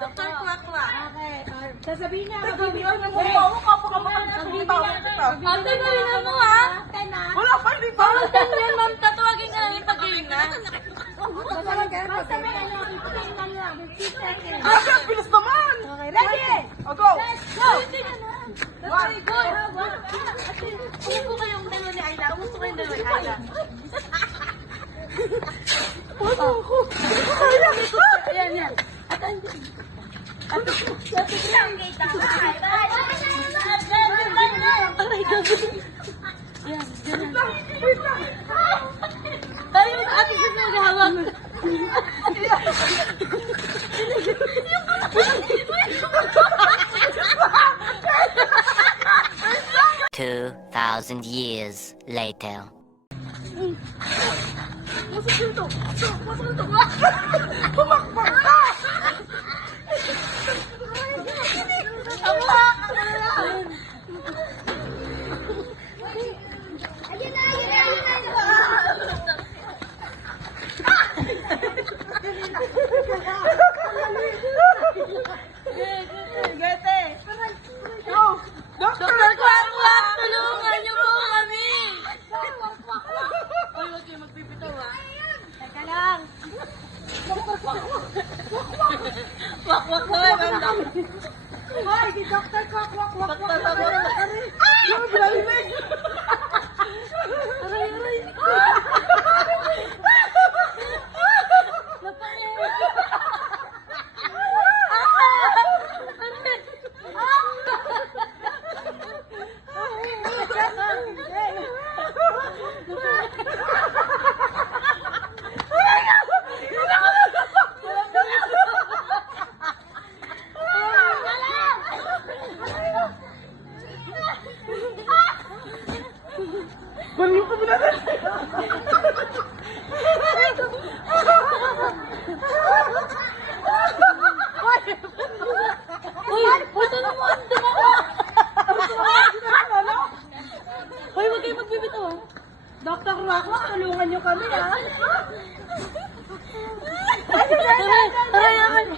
Dr. Kwak-Kwak. Okay. Sasabihin niya. Nagbibihan mo ba ako kapag Ate, galingan mo ha. Wala pa, hindi pa. Yan, ma'am. Tatawagin ka lang yung pag-iinga. Basta may ano, 15 lang lang. 15 seconds. Grabe, ang bilis naman. Okay, ready? O, go. Let's go! Very good. Gusto ko yung dalawa ni Ayla. Gusto ko yung dalawa ni Ayla. Ano ako? Ayan, yan. Aray, gabi. Ayan, ganyan. Wait lang. Tayo na ate sa naghahawak. 2,000 years later. Masok dito. Masok dito. Pumakpak ka. Dr. Kwak-Kwak, tulungan niyo po kami. Uy, huwag kayo magbibitaw ha. Teka lang. Kwak-kwak na lang. Hoy, si Dr. Kwak-Kwak. Yung driving. Aray. Baliw pa natin. Uy, puto na mo. Hoy, huwag kayo magbibitaw ha. Dr. Kwak-Kwak, tulungan niyo kami ha. Aray.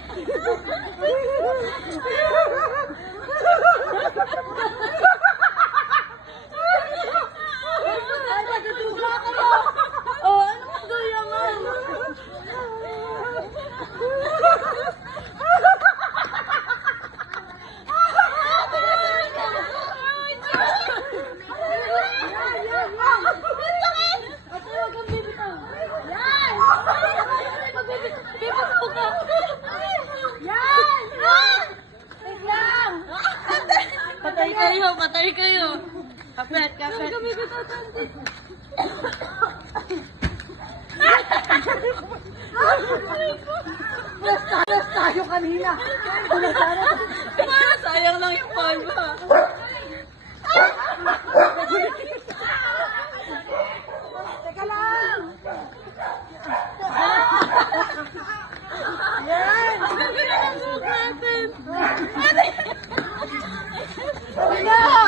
Oh, ano ang gayangan? Patay kayo. Kapit. Plus tayo kanina. Sayang lang yung palma. Teka lang. Yan. Ang ganda ng buhok natin.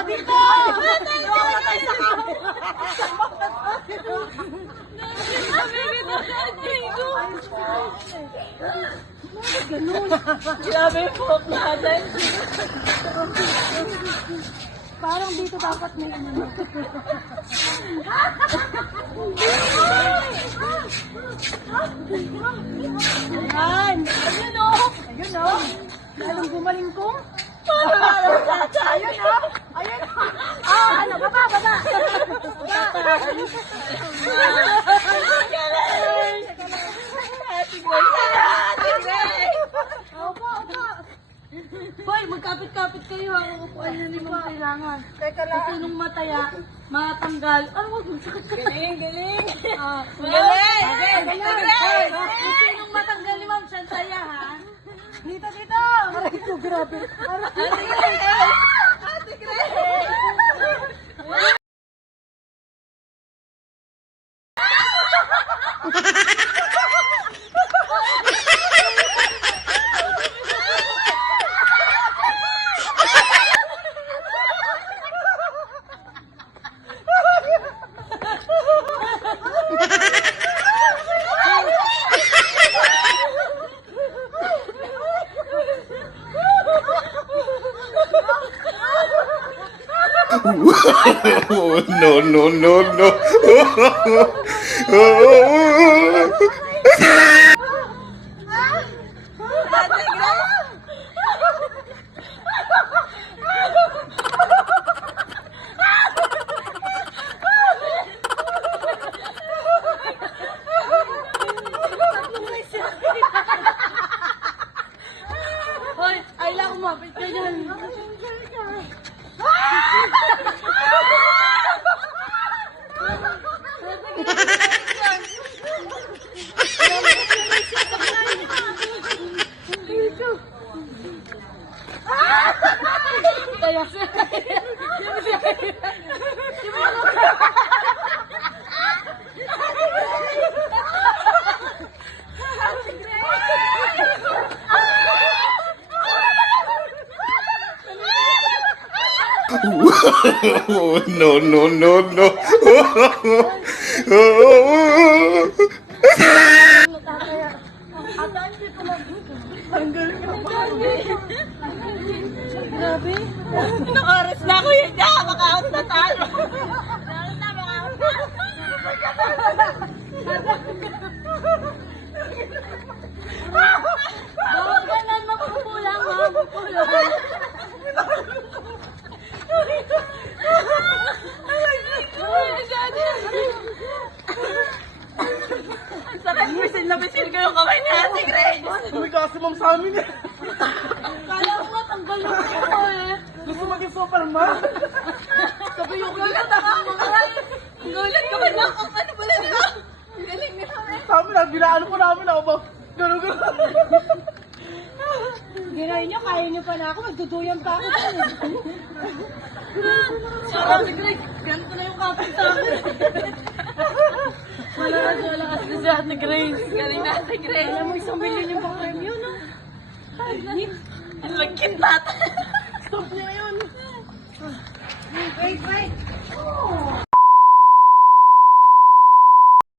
Dito! Patay sa camera. Grabe yung buhok natin. Parang dito dapat may ano. Ayan! Ayun o! Lalong gumaling ko. Ayun o! Ayun o! Ano? Baba! Opo! Hoy, magkapit-kapit kayo ha. Kukupuan na limang kailangan. Teka lang. Kasi nung mataya, matanggal. Ano mo? Sakit-sakit. Galing. Galing! Galing. Kasi nung matanggal ni Ma'am Shantaya ha. Dito! Aray ko, grabe. Ate Grace! no, no, no, no. Hoy, Ayla, kumapit ka dyan. No, no, no, no. Grabe. Nakaras na ako yun niya. Maka-out na tayo. Bawal ka na makukulang, ha? Makukulang. Sarap bisin na bisin ko yung kamay ni Ate Grace. Uy, kasi ma'am sa amin eh. Kala ko nga tanggal yung ko eh. Gusto maging Superman. Sabi yung Gulat ako. Gulat ko ba na ako? Ano pala nila? Galing nila eh. Sa amin, binaano po namin ako ba? Ganun. Ginahin nyo, kaya nyo pa na ako. Magduduyan pa ako. Sarap si Grace. Ganito na yung kapit sa akin. Malakas na si Ate Grace. Galing na Ate Grace. Alam mo, 1 million yung pang-arm yun, no? Ang lagkit natin. Stop niya yun. Wait, wait.